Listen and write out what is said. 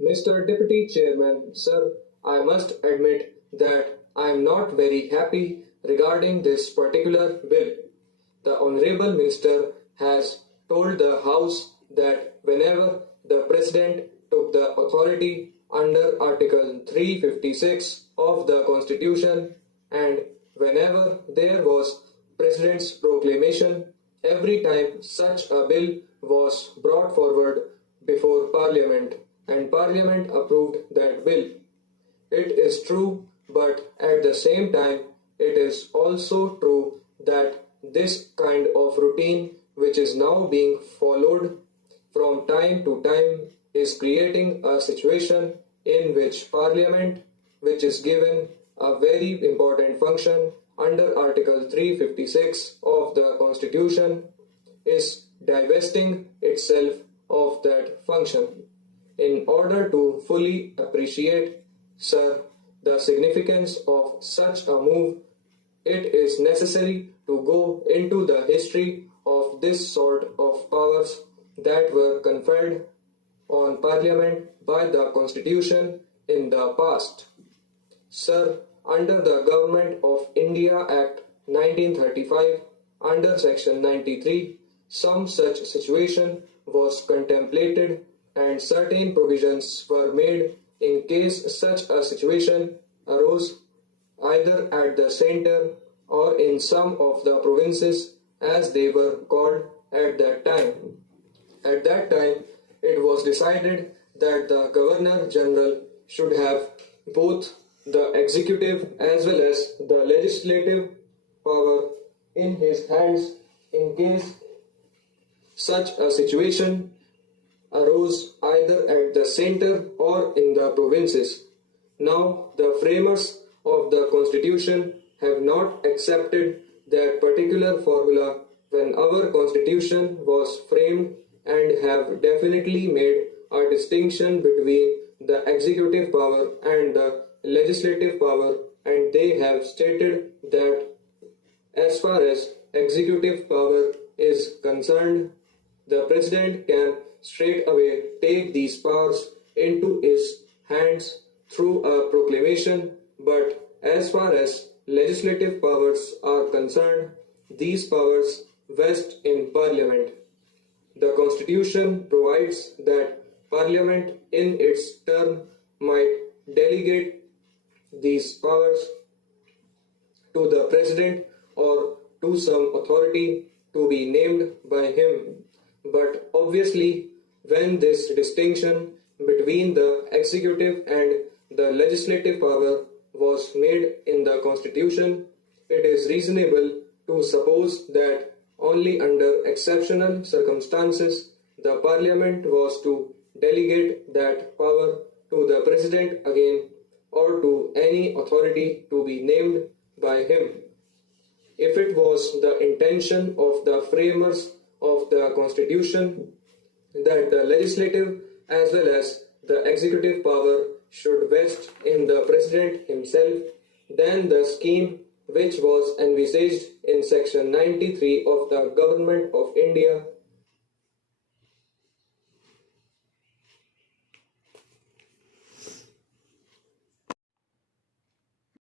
Mr. Deputy Chairman, sir, I must admit that I am not very happy regarding this particular bill. The Honorable Minister has told the House that whenever the President took the authority under Article 356 of the Constitution and whenever there was President's proclamation, every time such a bill was brought forward before Parliament and Parliament approved that bill. It is true, but at the same time, it is also true that this kind of routine, which is now being followed from time to time, is creating a situation in which Parliament, which is given a very important function under Article 356 of the Constitution, is divesting itself of that function. In order to fully appreciate, sir, the significance of such a move, it is necessary to go into the history of this sort of powers that were conferred on Parliament by the Constitution in the past. Sir, under the Government of India Act 1935, under Section 93, some such situation was contemplated and certain provisions were made in case such a situation arose either at the center or in some of the provinces as they were called at that time. At that time, it was decided that the Governor General should have both the executive as well as the legislative power in his hands in case such a situation arose either at the center or in the provinces. Now, the framers of the Constitution have not accepted that particular formula when our Constitution was framed and have definitely made a distinction between the executive power and the legislative power, and they have stated that as far as executive power is concerned, the President can straight away take these powers into his hands through a proclamation, but as far as legislative powers are concerned, these powers vest in Parliament. The Constitution provides that Parliament in its turn might delegate these powers to the President or to some authority to be named by him. But obviously, when this distinction between the executive and the legislative power was made in the Constitution, it is reasonable to suppose that only under exceptional circumstances the Parliament was to delegate that power to the President again or to any authority to be named by him. If it was the intention of the framers of the Constitution that the legislative as well as the executive power should vest in the President himself, then the scheme which was envisaged in Section 93 of the Government of India